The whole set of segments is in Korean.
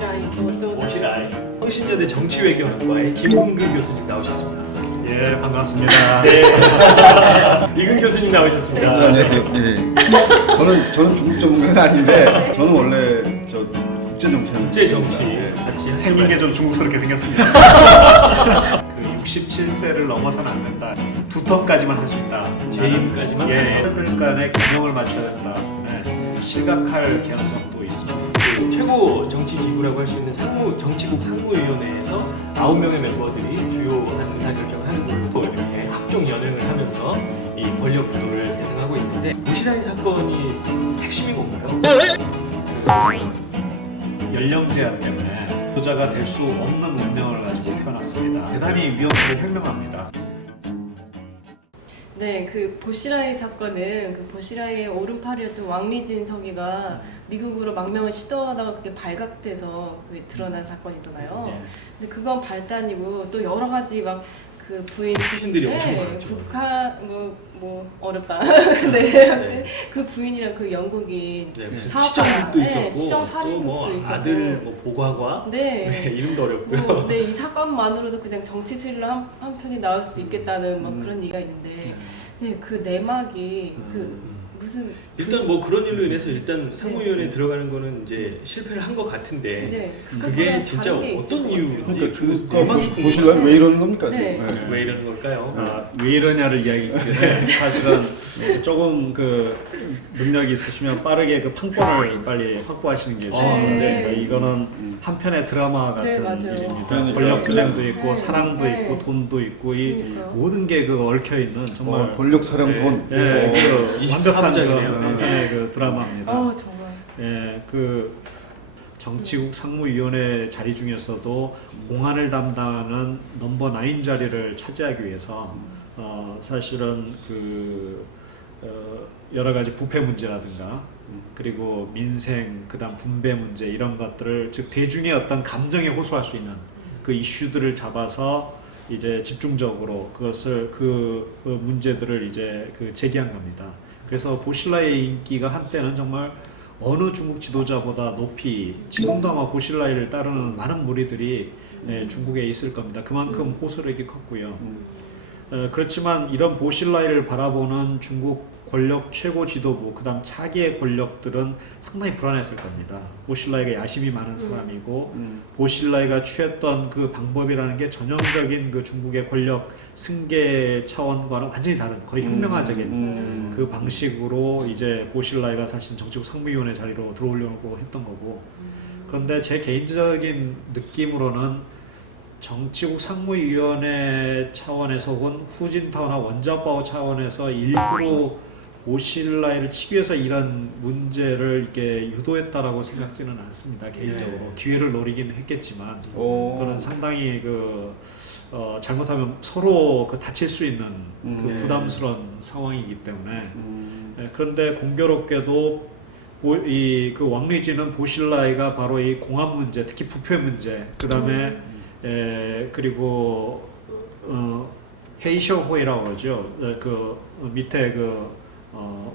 보시라이 또 어쩌고 보시라이 성신여대 정치외교학과의 김홍근 교수님 나오셨습니다. 예, 반갑습니다. 네. 이근 교수님 나오셨습니다. 안녕하세요. 네. 저는 중국 전문가가 아닌데 저는 원래 국제 정치 하는 국제 정치 네. 같이 생긴 게 좀 중국스럽게 생겼습니다. 그 67세를 넘어서는 안 된다. 두 텀까지만 할 수 있다. 재임까지만? 예, 들 간의 균형을 맞춰야 된다. 네, 실각할 개연성도 있습니다. 그 최고 정치 기구라고 할 수 있는 정치국 상무위원회에서 9명의 멤버들이 주요한 의사결정을 하는 걸로 또 이렇게 합종 연행을 하면서 이 권력 구도를 계승하고 있는데 보시라이 사건이 핵심이 뭔가요? 연령 제한 때문에 부자가 될 수 없는 운명을 가지고 태어났습니다. 대단히 위험하고 현명합니다. 네, 그 보시라이 사건은 그 보시라이의 오른팔이었던 왕리진 서기가 미국으로 망명을 시도하다가 그게 발각돼서 그게 드러난 사건이잖아요. 예. 근데 그건 발단이고 또 여러 가지 막 그 부인 수신들이 엄청 많았죠. 북한 뭐 어렵다. 네, 네. 그 부인이랑 그 영국인 네, 무슨 사업가, 치정국도 네, 있었고 치정 또 살인국도 뭐 있었고. 아들 뭐 보과과 네. 네, 이름도 어렵고요. 뭐, 네, 이 사건만으로도 그냥 정치 스릴러 한 편이 나올 수 있겠다는 막 그런 얘기가 있는데, 네, 그 내막이 그 무슨 일단 뭐 그런 일로 인해서 일단 상무위원회에 들어가는 거는 이제 실패를 한 것 같은데 네, 그게 그거랑 진짜 다른 게 있을 어떤 것 이유인지 같아요. 그러니까 중국과 내막이 보시라이 왜 이러는 겁니까? 네. 지금? 왜 이러는 걸까요? 왜 이러냐를 이야기하기 전에 사실은 조금 그 능력이 있으시면 빠르게 그 판권을 빨리 확보하시는 게 좋을 것 같습니다. 네. 이거는 한편의 드라마 같은 네, 맞아요. 일입니다. 그러니까. 권력 투쟁도 있고 네. 사랑도 네. 있고 돈도 있고 이 그러니까요. 모든 게 그 얽혀 있는 정말 권력, 사랑, 네. 돈. 예, 그 24 완벽한 그 부작이네요. 한편의 그 드라마입니다. 정말. 예, 그 정치국 상무위원회 자리 중에서도 공안을 담당하는 넘버 9 자리를 차지하기 위해서 사실은 그 여러 가지 부패 문제라든가 그리고 민생 그다음 분배 문제 이런 것들을 즉 대중의 어떤 감정에 호소할 수 있는 그 이슈들을 잡아서 이제 집중적으로 그것을 그 문제들을 이제 그 제기한 겁니다. 그래서 보실라의 인기가 한때는 정말 어느 중국 지도자보다 높이 지금도 아마 보실라이를 따르는 많은 무리들이 중국에 있을 겁니다. 그만큼 호소력이 컸고요. 그렇지만 이런 보실라이를 바라보는 중국 권력 최고 지도부 그다음 차기의 권력들은 상당히 불안했을 겁니다. 보실라이가 야심이 많은 사람이고 보실라이가 취했던 그 방법이라는 게 전형적인 그 중국의 권력 승계 차원과는 완전히 다른 거의 혁명화적인 그 방식으로 이제 보실라이가 사실 정치국 상무위원회 자리로 들어오려고 했던 거고 그런데 제 개인적인 느낌으로는 정치국 상무위원회 차원에서 혹은 후진타오나 원자바오 차원에서 일부러 보실라이를 치기 위해서 이런 문제를 이렇게 유도했다라고 생각지는 않습니다. 개인적으로 네. 기회를 노리긴 했겠지만 오. 그거는 상당히 그 잘못하면 서로 그 다칠 수 있는 그 네. 부담스러운 상황이기 때문에 그런데 공교롭게도 이 그 왕리지는 보실라이가 바로 이 공안 문제, 특히 부패 문제, 그 다음에 그리고 헤이셔호이라고 그러죠. 그 밑에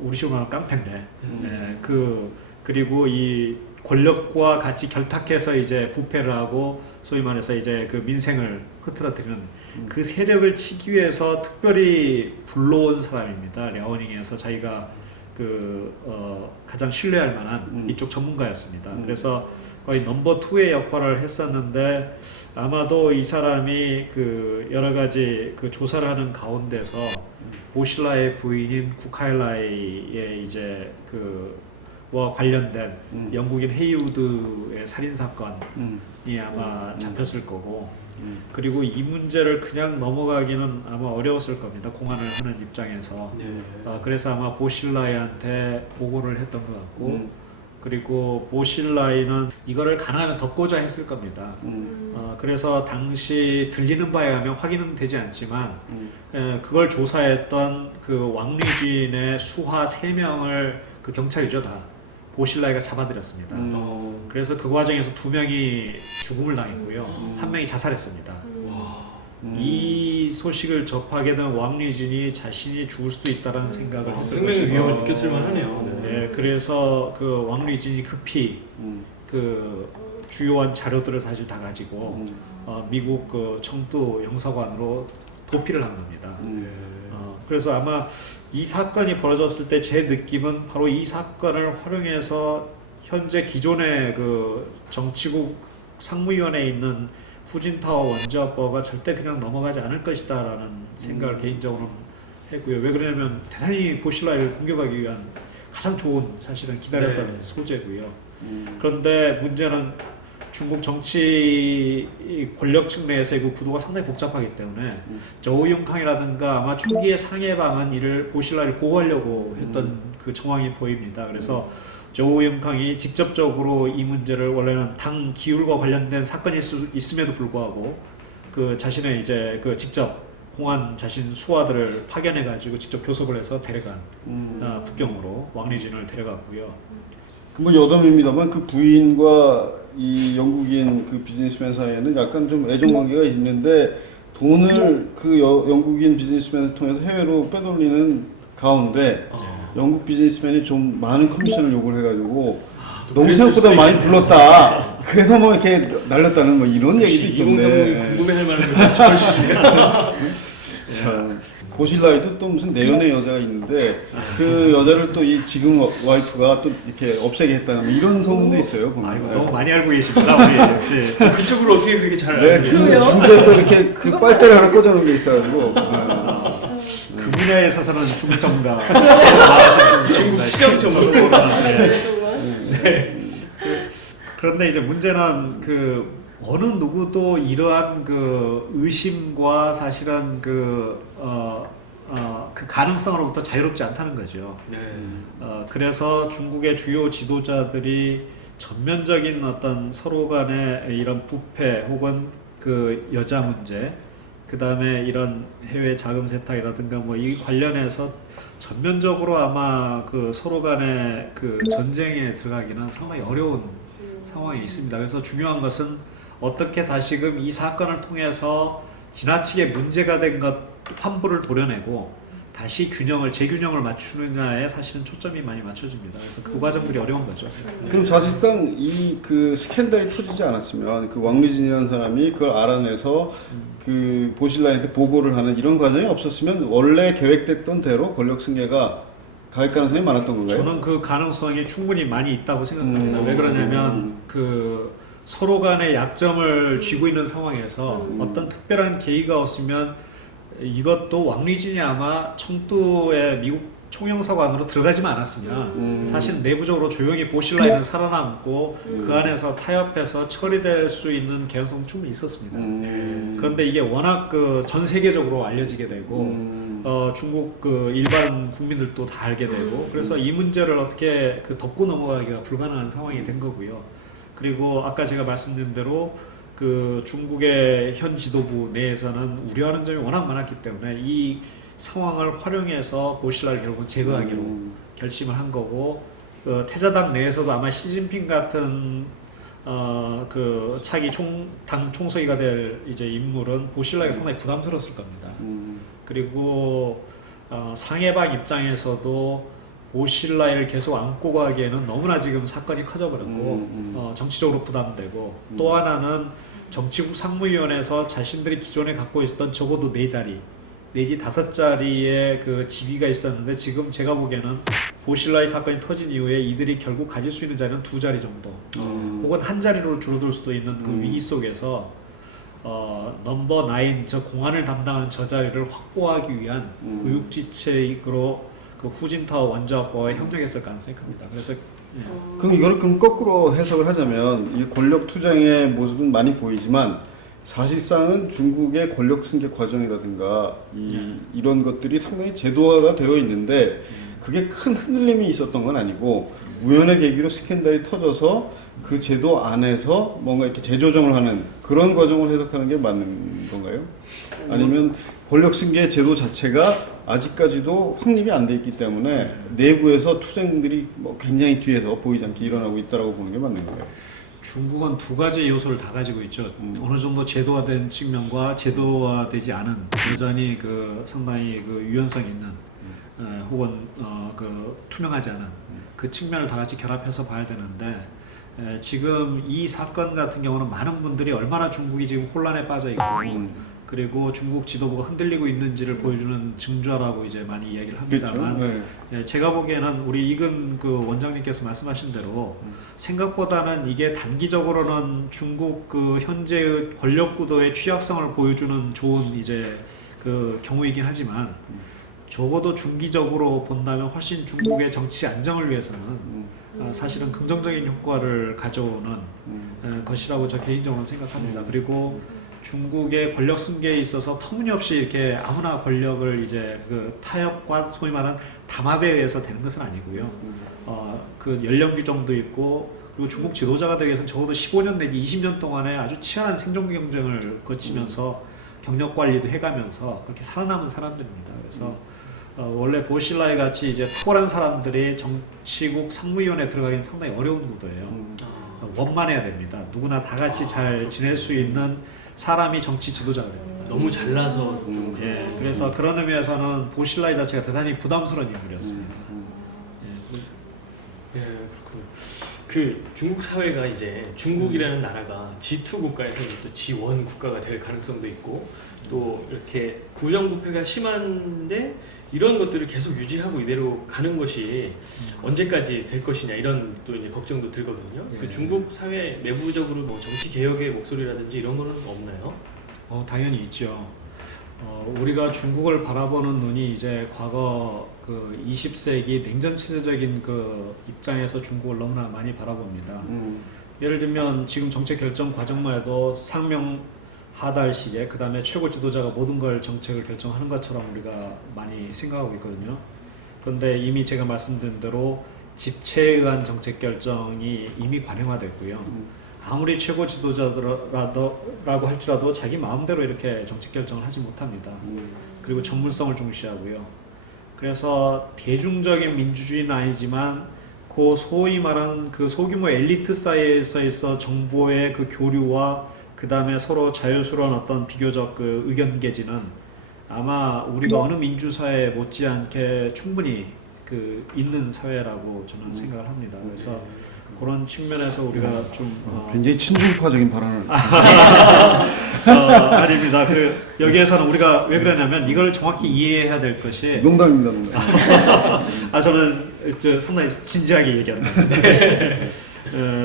우리식으로 하는 깡패인데, 그리고 이 권력과 같이 결탁해서 이제 부패를 하고 소위 말해서 이제 그 민생을 흐트러뜨리는 그 세력을 치기 위해서 특별히 불러온 사람입니다. 랴오닝에서 자기가 가장 신뢰할 만한 이쪽 전문가였습니다. 그래서 거의 넘버 2의 역할을 했었는데 아마도 이 사람이 그 여러 가지 그 조사를 하는 가운데서 보실라의 부인인 구카일라이의 이제 와 관련된 영국인 헤이우드의 살인 사건이 아마 잡혔을 거고 그리고 이 문제를 그냥 넘어가기는 아마 어려웠을 겁니다. 공안을 하는 입장에서. 네. 그래서 아마 보실라이한테 보고를 했던 것 같고 그리고 보실라이는 이거를 가능하면 덮고자 했을 겁니다. 그래서 당시 들리는 바에 의하면 확인은 되지 않지만 그걸 조사했던 그 왕리진의 수하 3명을 그 경찰이죠 다 보실라이가 잡아들였습니다. 그래서 그 과정에서 2명이 죽음을 당했고요. 1명이 자살했습니다. 이 소식을 접하게 된 왕리진이 자신이 죽을 수도 있다는 생각을 했을 생명의 것이고 위협을 느꼈을 만하네요. 네. 그래서 그 왕리진이 급히 그 주요한 자료들을 사실 다 가지고 미국 그 청도 영사관으로 도피를 한 겁니다. 그래서 아마 이 사건이 벌어졌을 때 제 느낌은 바로 이 사건을 활용해서 현재 기존의 그 정치국 상무위원회에 있는 후진타워 원자버가 절대 그냥 넘어가지 않을 것이다라는 생각을 개인적으로 했고요. 왜 그러냐면 대단히 보실라를 공격하기 위한 가장 좋은 사실은 기다렸던 소재고요. 그런데 문제는 중국 정치 권력층 내에서의 그 구도가 상당히 복잡하기 때문에 저우융캉이라든가 아마 초기에 상해방은 이를 보실라를 보호하려고 했던 그 정황이 보입니다. 그래서 저우융캉이 직접적으로 이 문제를 원래는 당 기울과 관련된 사건이 있음에도 불구하고 그 자신의 이제 그 직접 공안 자신 수하들을 파견해가지고 직접 교섭을 해서 데려간 북경으로 왕리진을 데려갔고요. 뭐 여담입니다만 그 부인과 이 영국인 그 비즈니스맨 사이에는 약간 좀 애정 관계가 있는데 돈을 그 영국인 비즈니스맨을 통해서 해외로 빼돌리는 가운데 영국 비즈니스맨이 좀 많은 커미션을 요구를 해가지고 너무 생각보다 많이 불렀다. 그래서 뭐 이렇게 날렸다는 뭐 이런 얘기도 있던데. 궁금해할 만한 걸 짚어주시니까. 참. 보실라에도 또 무슨 내연의 여자가 있는데 그 여자를 또 이 지금 와이프가 또 이렇게 없애게 했다는 뭐 이런 소문도 있어요. 보면. 아이고 너무 많이 알고 계십니다. 우리 역시. 그쪽으로 어떻게 그렇게 잘 네, 알고 그래요? 중국에 또 이렇게 그 빨대를 하나 꽂아놓은 게 있어가지고. 그 분야에 있어서는 중국 전문가. 중국 시장 전문가. 네. 정말. 그런데 이제 문제는 그 어느 누구도 이러한 그 의심과 사실은 그 가능성으로부터 자유롭지 않다는 거죠. 네. 그래서 중국의 주요 지도자들이 전면적인 어떤 서로 간의 이런 부패 혹은 그 여자 문제, 그 다음에 이런 해외 자금 세탁이라든가 뭐 이 관련해서 전면적으로 아마 그 서로 간의 그 전쟁에 들어가기는 상당히 어려운 상황이 있습니다. 그래서 중요한 것은 어떻게 다시금 이 사건을 통해서 지나치게 문제가 된 것 환부를 도려내고 다시 재균형을 맞추느냐에 사실은 초점이 많이 맞춰집니다. 그래서 그 과정들이 어려운 거죠. 그럼 사실상 이 그 스캔들이 터지지 않았으면 그 왕리진이라는 사람이 그걸 알아내서 그 보실라한테 보고를 하는 이런 과정이 없었으면 원래 계획됐던 대로 권력 승계가 갈 가능성이 많았던 건가요? 저는 그 가능성이 충분히 많이 있다고 생각합니다. 왜 그러냐면 그 서로 간의 약점을 쥐고 있는 상황에서 어떤 특별한 계기가 없으면 이것도 왕리진이 아마 청두의 미국 총영사관으로 들어가지만 않았으면 사실 내부적으로 조용히 보실라에는 살아남고 그 안에서 타협해서 처리될 수 있는 개연성 충분히 있었습니다. 그런데 이게 워낙 그 전 세계적으로 알려지게 되고 중국 그 일반 국민들도 다 알게 되고 그래서 이 문제를 어떻게 그 덮고 넘어가기가 불가능한 상황이 된 거고요. 그리고 아까 제가 말씀드린 대로 그 중국의 현 지도부 내에서는 우려하는 점이 워낙 많았기 때문에 이 상황을 활용해서 보실라를 결국은 제거하기로 결심을 한 거고 그 태자당 내에서도 아마 시진핑 같은 그 차기 당 총서기가 될 이제 인물은 보실라가 상당히 부담스러웠을 겁니다. 그리고 상해방 입장에서도 보실라를 계속 안고 가기에는 너무나 지금 사건이 커져버렸고 정치적으로 부담되고 또 하나는 정치국 상무위원회에서 자신들이 기존에 갖고 있었던 적어도 4자리 내지 5자리의 그 지위가 있었는데 지금 제가 보기에는 보실라의 사건이 터진 이후에 이들이 결국 가질 수 있는 자리는 2자리 정도 혹은 1자리로 줄어들 수도 있는 그 위기 속에서 넘버 9 저 공안을 담당하는 저 자리를 확보하기 위한 고육지책으로 그 후진타워 원자업과의 협력했을 가능성이 큽니다. 그래서 그럼 이걸 그럼 거꾸로 해석을 하자면 이 권력 투쟁의 모습은 많이 보이지만 사실상은 중국의 권력 승계 과정이라든가 이런 것들이 상당히 제도화가 되어 있는데 그게 큰 흔들림이 있었던 건 아니고 우연의 계기로 스캔들이 터져서 그 제도 안에서 뭔가 이렇게 재조정을 하는 그런 과정을 해석하는 게 맞는 건가요? 아니면 권력 승계 제도 자체가 아직까지도 확립이 안 돼 있기 때문에 내부에서 투쟁들이 뭐 굉장히 뒤에서 보이지 않게 일어나고 있다라고 보는 게 맞는 건가요? 중국은 2가지 요소를 다 가지고 있죠. 어느 정도 제도화된 측면과 제도화되지 않은 여전히 그 상당히 그 유연성 있는 혹은 그 투명하지 않은 그 측면을 다 같이 결합해서 봐야 되는데 지금 이 사건 같은 경우는 많은 분들이 얼마나 중국이 지금 혼란에 빠져 있고 그리고 중국 지도부가 흔들리고 있는지를 보여주는 증거라고 이제 많이 이야기를 합니다만 그렇죠. 제가 보기에는 우리 이근 그 원장님께서 말씀하신 대로 생각보다는 이게 단기적으로는 중국 그 현재의 권력 구도의 취약성을 보여주는 좋은 이제 그 경우이긴 하지만 적어도 중기적으로 본다면 훨씬 중국의 정치 안정을 위해서는 사실은 긍정적인 효과를 가져오는 것이라고 저 개인적으로 생각합니다. 그리고 중국의 권력 승계에 있어서 터무니없이 이렇게 아무나 권력을 이제 그 타협과 소위 말하는 담합에 의해서 되는 것은 아니고요. 그 연령 규정도 있고 그리고 중국 지도자가 되기 위해서는 적어도 15년 내지 20년 동안의 아주 치열한 생존 경쟁을 거치면서 경력 관리도 해가면서 그렇게 살아남은 사람들입니다. 그래서 원래 보실라이 같이 이제 탁월한 사람들이 정치국 상무위원회에 들어가기는 상당히 어려운 구도예요. 원만해야 됩니다. 누구나 다 같이 잘 지낼 수 있는 사람이 정치 지도자가 됩니다. 너무 잘나서 예, 그래서 그런 의미에서는 보실라이 자체가 대단히 부담스러운 인물이었습니다. 예, 그렇군요. 그 중국 사회가 이제 중국이라는 나라가 G2 국가에서 또 G1 국가가 될 가능성도 있고 또 이렇게 구정부패가 심한데 이런 것들을 계속 유지하고 이대로 가는 것이 언제까지 될 것이냐 이런 또 이제 걱정도 들거든요. 그 중국 사회 내부적으로 뭐 정치 개혁의 목소리라든지 이런 거는 없나요? 당연히 있죠. 우리가 중국을 바라보는 눈이 이제 과거 그 20세기 냉전 체제적인 그 입장에서 중국을 너무나 많이 바라봅니다. 예를 들면 지금 정책 결정 과정만 해도 상명 하달식의 그 다음에 최고 지도자가 모든 걸 정책을 결정하는 것처럼 우리가 많이 생각하고 있거든요. 그런데 이미 제가 말씀드린 대로 집체에 의한 정책 결정이 이미 관행화됐고요. 아무리 최고 지도자라고 할지라도 자기 마음대로 이렇게 정책 결정을 하지 못합니다. 그리고 전문성을 중시하고요. 그래서 대중적인 민주주의는 아니지만 그 소위 말하는 그 소규모 엘리트 사이에서 정보의 그 교류와 그 다음에 서로 자유스러운 어떤 비교적 그 의견 개진은 아마 우리가 어느 민주사회 못지않게 충분히 그 있는 사회라고 저는 생각을 합니다. 그래서 그런 측면에서 우리가 좀 굉장히 친중파적인 발언을 아닙니다. 그 여기에서는 우리가 왜 그러냐면 이걸 정확히 이해해야 될 것이 농담입니다. 농담. 저는 상당히 진지하게 얘기하는 건데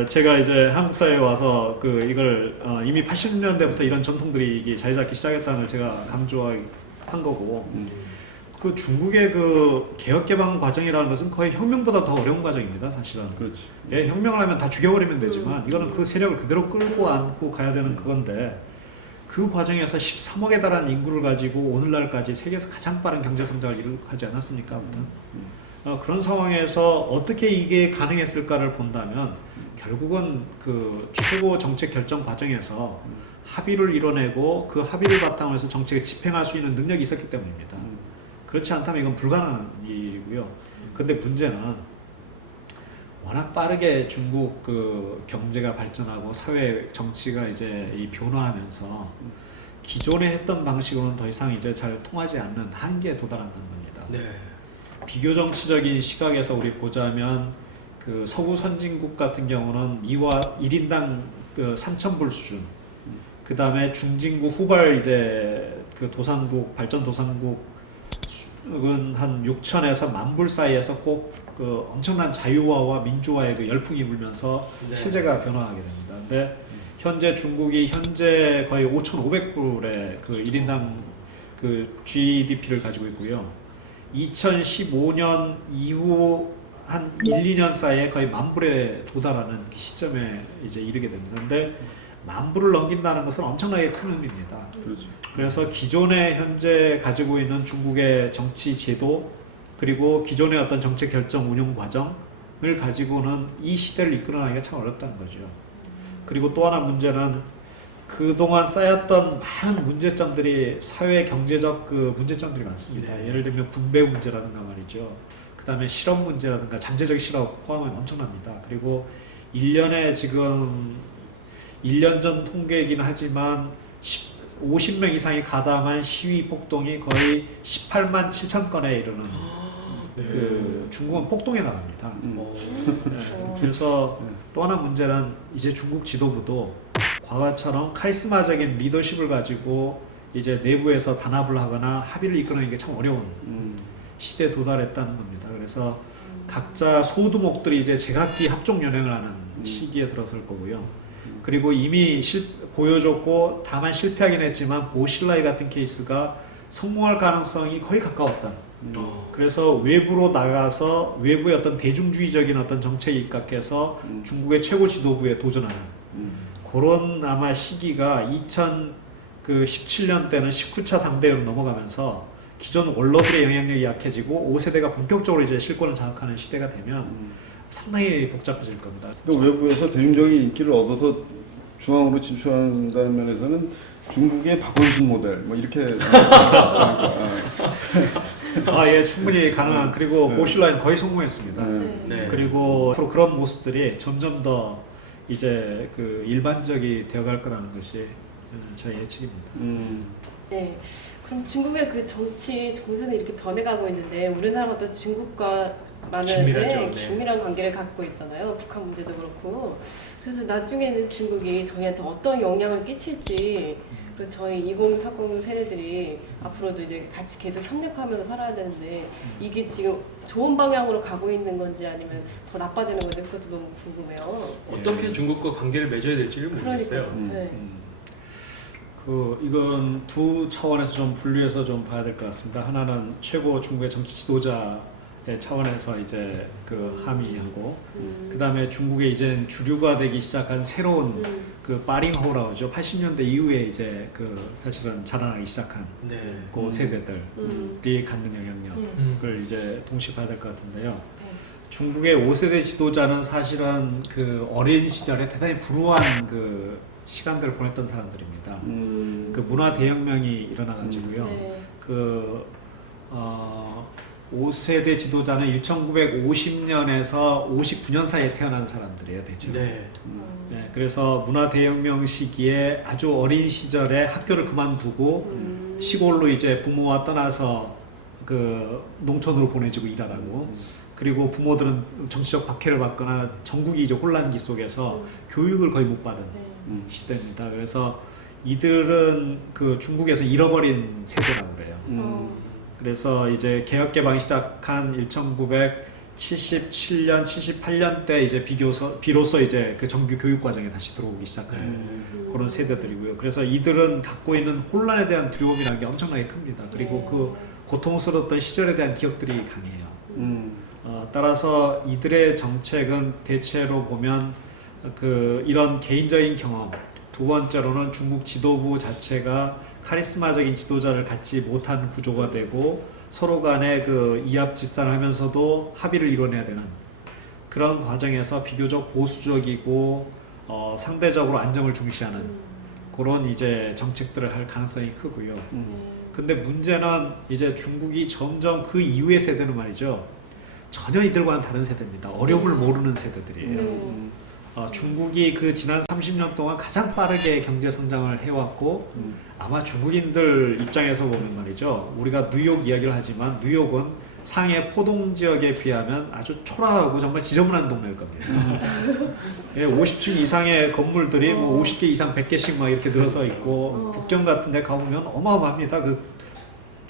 제가 이제 한국 사회에 와서 그 이걸 이미 80년대부터 이런 전통들이 이게 자리 잡기 시작했다는 걸 제가 강조한 거고 그 중국의 그 개혁 개방 과정이라는 것은 거의 혁명보다 더 어려운 과정입니다, 사실은. 그렇지. 예, 혁명을 하면 다 죽여버리면 되지만 이거는 그 세력을 그대로 끌고 안고 가야 되는 그건데 그 과정에서 13억에 달하는 인구를 가지고 오늘날까지 세계에서 가장 빠른 경제 성장을 이룩하지 않았습니까, 아무튼. 그런 상황에서 어떻게 이게 가능했을까를 본다면 결국은 그 최고 정책 결정 과정에서 합의를 이뤄내고 그 합의를 바탕으로 해서 정책을 집행할 수 있는 능력이 있었기 때문입니다. 그렇지 않다면 이건 불가능한 일이고요. 근데 문제는 워낙 빠르게 중국 그 경제가 발전하고 사회 정치가 이제 이 변화하면서 기존에 했던 방식으로는 더 이상 이제 잘 통하지 않는 한계에 도달한다는 겁니다. 네. 비교 정치적인 시각에서 우리 보자면 그 서구 선진국 같은 경우는 미화 1인당 그 3,000불 수준, 그 다음에 중진국 후발 이제 그 도상국 발전 도상국은 한 6,000에서 10,000불 사이에서 꼭 그 엄청난 자유화와 민주화의 그 열풍이 불면서 네. 체제가 변화하게 됩니다. 근데 현재 중국이 현재 거의 5,500불의 그 1인당 그 GDP를 가지고 있고요. 2015년 이후 한 1, 2년 사이에 거의 10,000불에 도달하는 그 시점에 이제 이르게 됩니다. 근데 10,000불을 넘긴다는 것은 엄청나게 큰 의미입니다. 그렇죠. 그래서 기존에 현재 가지고 있는 중국의 정치 제도 그리고 기존의 어떤 정책 결정 운영 과정을 가지고는 이 시대를 이끌어나기가 참 어렵다는 거죠. 그리고 또 하나 문제는 그동안 쌓였던 많은 문제점들이 사회 경제적 그 문제점들이 많습니다. 네. 예를 들면 분배 문제라든가 말이죠. 그 다음에 실업 문제라든가 잠재적 실업 포함하면 엄청납니다. 그리고 1년에 지금 1년 전 통계이긴 하지만 50명 이상이 가담한 시위 폭동이 거의 18만 7천 건에 이르는 그 중국은 폭동의 나라입니다. 어, 네, 그래서 또 하나 문제는 이제 중국 지도부도 과거처럼 카리스마적인 리더십을 가지고 이제 내부에서 단합을 하거나 합의를 이끌어내는 게 참 어려운 시대에 도달했다는 겁니다. 그래서 각자 소두목들이 이제 제각기 합종 연행을 하는 시기에 들어설 거고요. 그리고 이미 보여줬고 다만 실패하긴 했지만 보실라이 같은 케이스가 성공할 가능성이 거의 가까웠다. 그래서 외부로 나가서 외부의 어떤 대중주의적인 어떤 정책에 입각해서 중국의 최고 지도부에 도전하는 그런 아마 시기가 2017년 때는 19차 당대회로 넘어가면서 기존 원로들의 영향력이 약해지고 5세대가 본격적으로 이제 실권을 장악하는 시대가 되면 상당히 복잡해질 겁니다. 또 외부에서 대중적인 인기를 얻어서 중앙으로 진출한다는 면에서는 중국의 박원순 모델 뭐 이렇게 예, 충분히 가능한. 그리고 네. 보실라인 거의 성공했습니다. 네. 네. 그리고 앞으로 그런 모습들이 점점 더 이제 그 일반적이 되어갈 거라는 것이 저희 예측입니다. 네. 그럼 중국의 그 정치 정세는 이렇게 변해가고 있는데 우리나라가 또 중국과 많은 긴밀하죠. 네. 긴밀한 관계를 갖고 있잖아요. 북한 문제도 그렇고. 그래서 나중에는 중국이 저희한테 어떤 영향을 끼칠지 그리고 저희 2040 세대들이 앞으로도 이제 같이 계속 협력하면서 살아야 되는데 이게 지금 좋은 방향으로 가고 있는 건지 아니면 더 나빠지는 건지 그것도 너무 궁금해요. 어떻게 중국과 관계를 맺어야 될지를 모르겠어요. 그러니까. 네. 이건 두 차원에서 좀 분류해서 좀 봐야 될 것 같습니다. 하나는 최고 중국의 정치 지도자의 차원에서 이제 그 함의하고, 그 다음에 중국에 이제 주류가 되기 시작한 새로운 그 빠링호라고 하죠. 80년대 이후에 이제 그 사실은 자라나기 시작한 네. 그 세대들이 갖는 영향력을 이제 동시에 봐야 될 것 같은데요. 중국의 5세대 지도자는 사실은 그 어린 시절에 대단히 불우한 그 시간들을 보냈던 사람들입니다. 그 문화 대혁명이 일어나가지고요. 네. 5세대 지도자는 1950년에서 59년 사이에 태어난 사람들이에요, 대체로. 네. 네, 그래서 문화 대혁명 시기에 아주 어린 시절에 학교를 그만두고 시골로 이제 부모와 떠나서 그 농촌으로 보내지고 일하라고. 그리고 부모들은 정치적 박해를 받거나 전국이 이제 혼란기 속에서 교육을 거의 못 받은 시대입니다. 그래서 이들은 그 중국에서 잃어버린 세대라고 그래요. 그래서 이제 개혁 개방이 시작한 1977년, 78년 때 이제 비로소 이제 그 정규 교육 과정에 다시 들어오기 시작한 그런 세대들이고요. 그래서 이들은 갖고 있는 혼란에 대한 두려움이라는 게 엄청나게 큽니다. 그리고 그 고통스러웠던 시절에 대한 기억들이 강해요. 따라서 이들의 정책은 대체로 보면 그 이런 개인적인 경험, 두 번째로는 중국 지도부 자체가 카리스마적인 지도자를 갖지 못한 구조가 되고 서로 간에 그 이합집산을 하면서도 합의를 이뤄내야 되는 그런 과정에서 비교적 보수적이고 상대적으로 안정을 중시하는 그런 이제 정책들을 할 가능성이 크고요. 근데 문제는 이제 중국이 점점 그 이후의 세대는 말이죠. 전혀 이들과는 다른 세대입니다. 어려움을 모르는 세대들이에요. 중국이 그 지난 30년 동안 가장 빠르게 경제 성장을 해왔고 아마 중국인들 입장에서 보면 말이죠. 우리가 뉴욕 이야기를 하지만 뉴욕은 상해 포동 지역에 비하면 아주 초라하고 정말 지저분한 동네일 겁니다. 예, 50층 이상의 건물들이 뭐 50개 이상 100개씩 막 이렇게 늘어서 있고 북경 같은 데 가보면 어마어마합니다.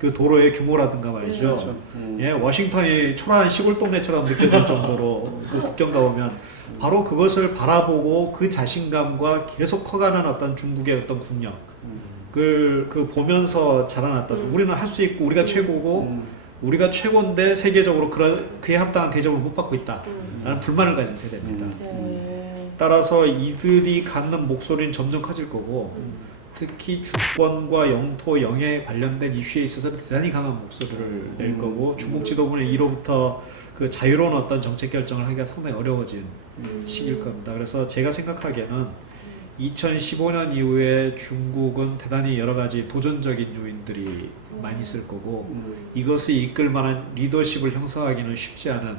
그 도로의 규모라든가 말이죠. 그렇죠. 예, 워싱턴이 초라한 시골 동네처럼 느껴질 정도로 그 북경 가보면 바로 그것을 바라보고 그 자신감과 계속 커가는 어떤 중국의 어떤 국력을 그 보면서 자라났던 우리는 할 수 있고 우리가 최고고 우리가 최고인데 세계적으로 그에 합당한 대접을 못 받고 있다 라는 불만을 가진 세대입니다. 따라서 이들이 갖는 목소리는 점점 커질 거고 특히 주권과 영토, 영해에 관련된 이슈에 있어서 대단히 강한 목소리를 낼 거고 중국 지도부는 이로부터 그 자유로운 어떤 정책 결정을 하기가 상당히 어려워진 시기일 겁니다. 그래서 제가 생각하기에는 2015년 이후에 중국은 대단히 여러 가지 도전적인 요인들이 많이 있을 거고 이것을 이끌 만한 리더십을 형성하기는 쉽지 않은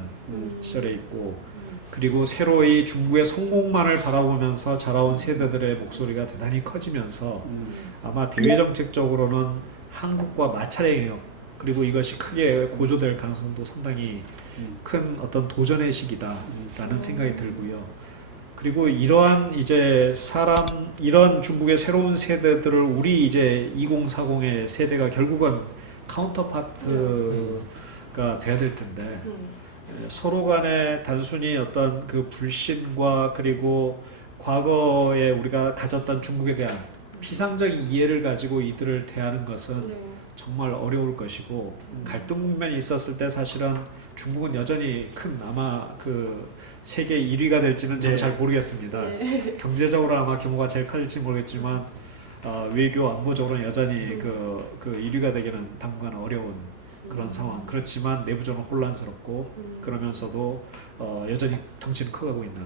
시절에 있고 그리고 새로이 중국의 성공만을 바라보면서 자라온 세대들의 목소리가 대단히 커지면서 아마 대외 정책적으로는 한국과 마찰의 그리고 이것이 크게 고조될 가능성도 상당히 큰 어떤 도전의 시기다라는 생각이 들고요. 그리고 이러한 이제 이런 중국의 새로운 세대들을 우리 이제 2040의 세대가 결국은 카운터파트가 돼야 될 텐데 서로 간에 단순히 어떤 그 불신과 그리고 과거에 우리가 가졌던 중국에 대한 피상적인 이해를 가지고 이들을 대하는 것은 네. 정말 어려울 것이고 갈등 국면이 있었을 때 사실은 중국은 여전히 큰 아마 그 세계 1위가 될지는 저는 잘 모르겠습니다. 경제적으로 아마 규모가 제일 클지 모르겠지만 외교 안보적으로는 여전히 그 1위가 되기는 당분간 어려운 그런 상황. 그렇지만 내부적으로 혼란스럽고 그러면서도 여전히 덩치는 커가고 있는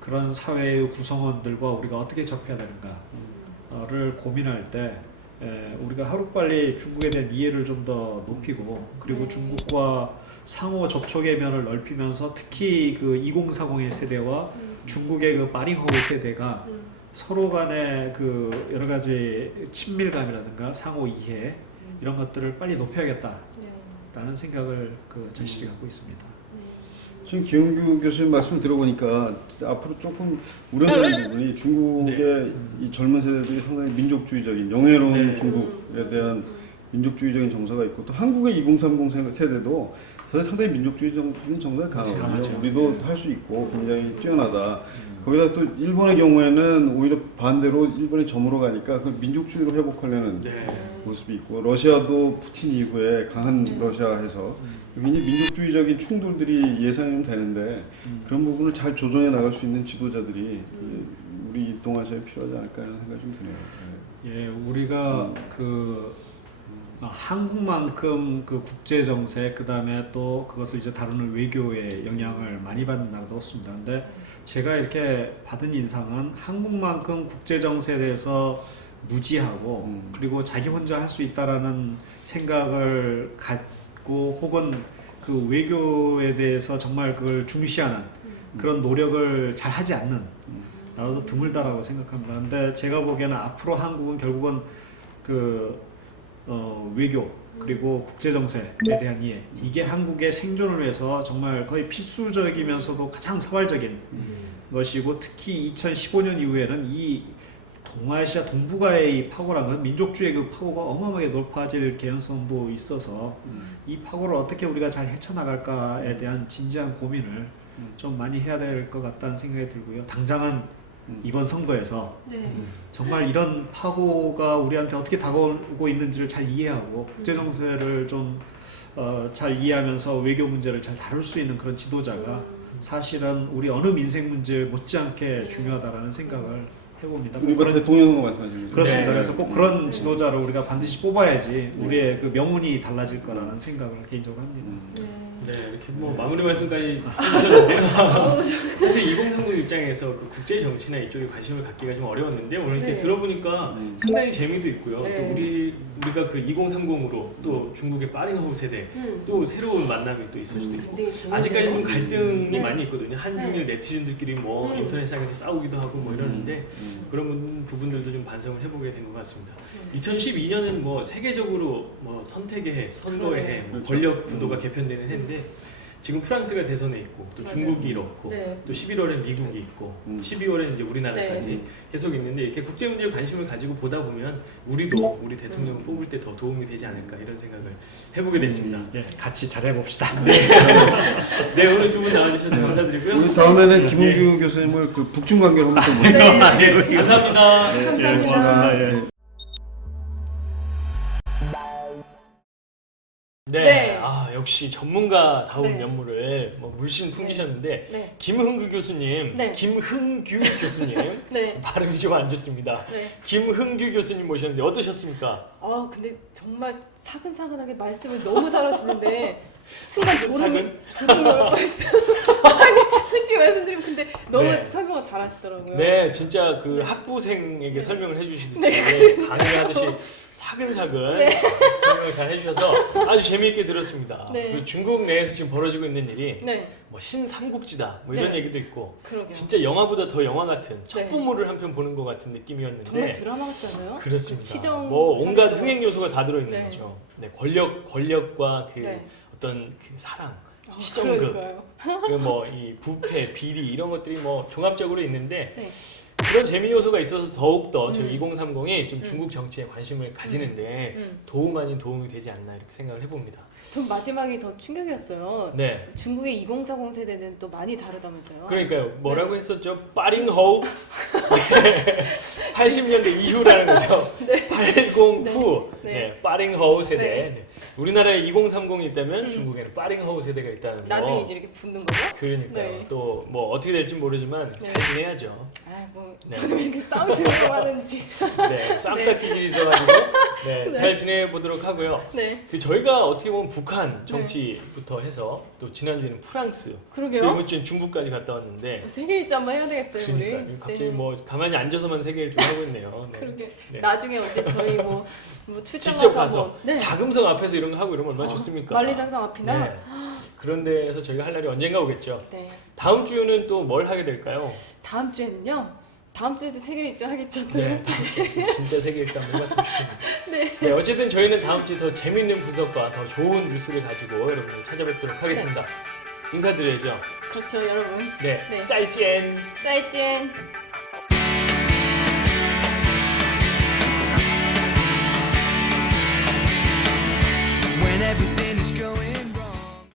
그런 사회의 구성원들과 우리가 어떻게 접해야 되는가를 고민할 때 우리가 하루빨리 중국에 대한 이해를 좀 더 높이고 그리고 중국과 상호 접촉의 면을 넓히면서 특히 그 2040의 세대와 중국의 그 빠링허우 세대가 서로 간의 그 여러 가지 친밀감이라든가 상호 이해 이런 것들을 빨리 높여야겠다라는 생각을 그 절실히 갖고 있습니다. 지금 기흥규 교수님 말씀 들어보니까 진짜 앞으로 조금 우려되는 부분이 중국의 이 젊은 세대들이 상당히 민족주의적인 영예로운 네. 중국에 대한 민족주의적인 정서가 있고 또 한국의 2030 세대도 사실 상당히 민족주의적인 정서가 강하거든요. 강하죠. 우리도 할 수 있고 굉장히 뛰어나다. 거기다 또 일본의 경우에는 오히려 반대로 일본이 점으로 가니까 그걸 민족주의로 회복하려는 모습이 있고 러시아도 푸틴 이후에 강한 러시아에서 굉장히 민족주의적인 충돌들이 예상이 되는데 그런 부분을 잘 조정해 나갈 수 있는 지도자들이 우리 동아시아에 필요하지 않을까 하는 생각이 좀 드네요. 예, 우리가 그 한국만큼 그 국제 정세 그다음에 또 그것을 이제 다루는 외교에 영향을 많이 받는 나라도 없습니다. 근데 제가 이렇게 받은 인상은 한국만큼 국제 정세에 대해서 무지하고 그리고 자기 혼자 할 수 있다라는 생각을 갖고 혹은 그 외교에 대해서 정말 그걸 중시하는 그런 노력을 잘 하지 않는 나라도 드물다라고 생각합니다. 근데 제가 보기에는 앞으로 한국은 결국은 그 외교 그리고 국제 정세에 대한 이해 이게 한국의 생존을 위해서 정말 거의 필수적이면서도 가장 사활적인 것이고 특히 2015년 이후에는 이 동아시아 동북아의 이 파고라는 건 민족주의의 그 파고가 어마어마하게 높아질 개연성도 있어서 이 파고를 어떻게 우리가 잘 헤쳐나갈까에 대한 진지한 고민을 좀 많이 해야 될 것 같다는 생각이 들고요. 당장은 이번 선거에서 정말 이런 파고가 우리한테 어떻게 다가오고 있는지를 잘 이해하고 국제 정세를 좀 잘 이해하면서 외교 문제를 잘 다룰 수 있는 그런 지도자가 사실은 우리 어느 민생 문제 못지않게 중요하다라는 생각을 해봅니다. 이번 대통령 선거 말씀하시는 거죠? 그렇습니다. 네. 그래서 꼭 그런 지도자를 우리가 반드시 뽑아야지 우리의 그 명운이 달라질 거라는 생각을 개인적으로 합니다. 네, 이렇게 뭐 마무리 말씀까지 해주셨는데요. 사실 2030 입장에서 그 국제 정치나 이쪽에 관심을 갖기가 좀 어려웠는데 오늘 이렇게 들어보니까 상당히 재미도 있고요. 또 우리가 그 2030으로 또 중국의 빠링허우 세대 또 새로운 만남이 또 있을 수도 있고 아직까지는 갈등이 많이 있거든요. 한중일 네티즌들끼리 뭐 인터넷상에서 싸우기도 하고 뭐 이러는데 그런 부분들도 좀 반성을 해보게 된 것 같습니다. 2012년은 뭐 세계적으로 뭐 선택의 해, 선거의 해, 뭐 권력 구도가 개편되는 해인데 지금 프랑스가 대선에 있고 또 중국이 이렇고 또 11월에 미국이 있고 12월에 이제 우리나라까지 계속 있는데 이렇게 국제 문제에 관심을 가지고 보다 보면 우리도 우리 대통령을 뽑을 때 더 도움이 되지 않을까 이런 생각을 해보게 됐습니다. 네, 같이 잘해봅시다. 네, 오늘 두 분 나와주셔서 감사드리고요. 우리 다음에는 김은규 교수님을 그 북중 관계로 한번 좀 모시죠. 네, 감사합니다. 감사합니다. 고맙습니다. 예. 네, 아 역시 전문가다운 네. 면모를 뭐 물씬 풍기셨는데 네. 김흥규 교수님, 네. 김흥규 교수님 네. 발음이 좀 안 좋습니다. 네. 김흥규 교수님 모셨는데 어떠셨습니까? 아 근데 정말 사근사근하게 말씀을 너무 잘하시는데 순간 졸음이 사근? 올 뻔했어요. 아니 솔직히 말씀드리면 근데 너무 네. 설명 한국어 잘하시더라고요. 네, 진짜 그 학부생에게 설명을 해주시듯이 강의하듯이 사근사근 설명을 잘 해주셔서 아주 재미있게 들었습니다. 네. 그 중국 내에서 지금 벌어지고 있는 일이 네, 뭐 신삼국지다 뭐 이런 네. 얘기도 있고 그러게요. 진짜 영화보다 더 영화 같은 네. 첩보물을 한 편 보는 것 같은 느낌이었는데 정말 드라마 같지 않아요? 그렇습니다. 치정 뭐 온갖 사례도. 흥행 요소가 다 들어있는 네. 거죠. 네, 권력과 그 네. 어떤 그 사랑, 아, 치정극, 그러니까요. 뭐이 부패, 비리 이런 것들이 뭐 종합적으로 있는데 네. 그런 재미 요소가 있어서 더욱더 저희 음. 2030이 좀 중국 정치에 관심을 가지는데 도움 아닌 도움이 되지 않나 이렇게 생각을 해봅니다. 전 마지막이 더 충격이었어요. 네. 중국의 2040 세대는 또 많이 다르다면서요. 그러니까요. 뭐라고 했었죠? 빠링호우. 80년대 이후라는 거죠. 80 후. 네. 네. 빠링호우 세대. 네. 네. 우리나라에 2030이 있다면 중국에는 빠링호우 세대가 있다는 거. 나중에 이제 이렇게 붙는 거죠? 그러니까요. 네. 또 뭐 어떻게 될지 모르지만 네. 잘 지내야죠. 아, 뭐 네. 저는 왜 이렇게 싸우지려고 하는지. 네. 쌈딱기질이 있어가지고 네. 잘 지내보도록 하고요. 네. 그 저희가 어떻게 보면 북한 정치부터 해서 또 지난주에는 프랑스, 그러게요. 이번 주엔 중국까지 갔다 왔는데 세계 일주 한번 해야 되겠어요, 그러니까 우리. 갑자기 네. 뭐 가만히 앉아서만 세계를 좀 하고 있네요. 네. 그러게. 네. 나중에 어제 저희 뭐 출장 직접 가서 뭐, 네. 자금성 앞에서 이런 거 하고 이러면 얼마나 좋습니까? 만리장성 앞이나. 네. 그런 데에서 저희가 할 날이 언젠가 오겠죠. 네. 다음 주는 또 뭘 하게 될까요? 다음 주에는요. 다음 주에도 세계 일주 하겠죠. 또. 네, 다음 주에 진짜 세계 일주 한번 해봤으면 좋겠습니다. 네, 어쨌든 저희는 다음 주에 더 재밌는 분석과 더 좋은 뉴스를 가지고 여러분을 찾아뵙도록 하겠습니다. 인사드려야죠. 그렇죠, 여러분. 네, 네. 짜이찐. 再见。